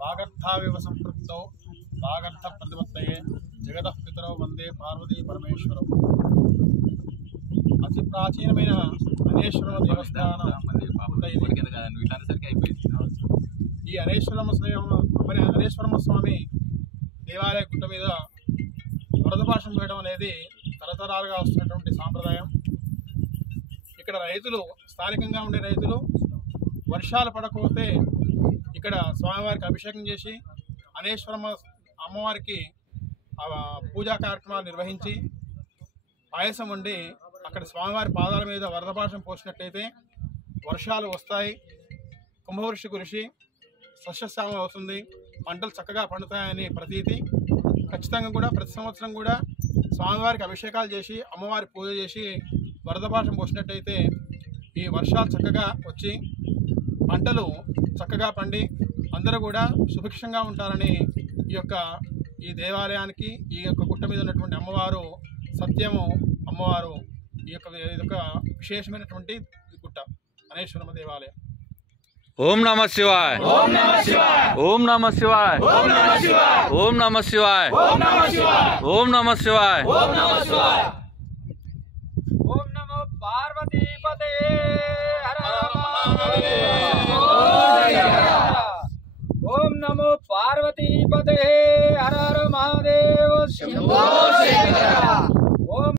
वागर्थाविव संपृक्तौ वागर्थ प्रतिपत्तये जगतः पितरौ वंदे पार्वती परमेश्वरौ। अति प्राचीनమైన అనేశ్వరమ దేవస్థానం ఈ అనేశ్వరమ స్వామి దేవాలయ గుట్ట మీద వరద పాశం వేయడం అనేది తరతరాలుగా వస్తున్నటువంటి సాంప్రదాయం. ఇక్కడ రైతులు, స్థానికంగా ఉండే రైతులు వర్షాలు పడకపోతే ఇక్కడ స్వామివారికి అభిషేకం చేసి అనేశ్వరమ్మ అమ్మవారికి పూజా కార్యక్రమాలు నిర్వహించి పాయసం వండి అక్కడ స్వామివారి పాదాల మీద వరదపాశం పోసినట్టయితే వర్షాలు వస్తాయి, కుంభవృష్టి కురిసి సస్యశ్యామం అవుతుంది, పంటలు చక్కగా పండుతాయని ప్రతీతి. ఖచ్చితంగా కూడా ప్రతి సంవత్సరం కూడా స్వామివారికి అభిషేకాలు చేసి అమ్మవారి పూజ చేసి వరదపాశం పోసినట్టయితే ఈ వర్షాలు చక్కగా వచ్చి పంటలు చక్కగా పండి అందరూ కూడా సుభిక్షంగా ఉంటారని ఈ దేవాలయానికి, ఈ యొక్క గుట్ట మీద ఉన్నటువంటి అమ్మవారు సత్యము అమ్మవారు ఇదొక విశేషమైనటువంటి గుట్ట అనేశ్వరమ్మ దేవాలయం. ఓం నమః శివాయ, ఓం నమః శివాయ, ఓం నమః శివాయ, ఓం నమః శివాయ, ఓం నమః శివాయ, ఓం నమః శివాయ, ఓం నమః శివాయ, ఓం నమః శివాయ. ఓం నమో పార్వతీపతే హర ఓం నమో పార్వతీపతే హర హర మహాదేవ శంభో శంకర.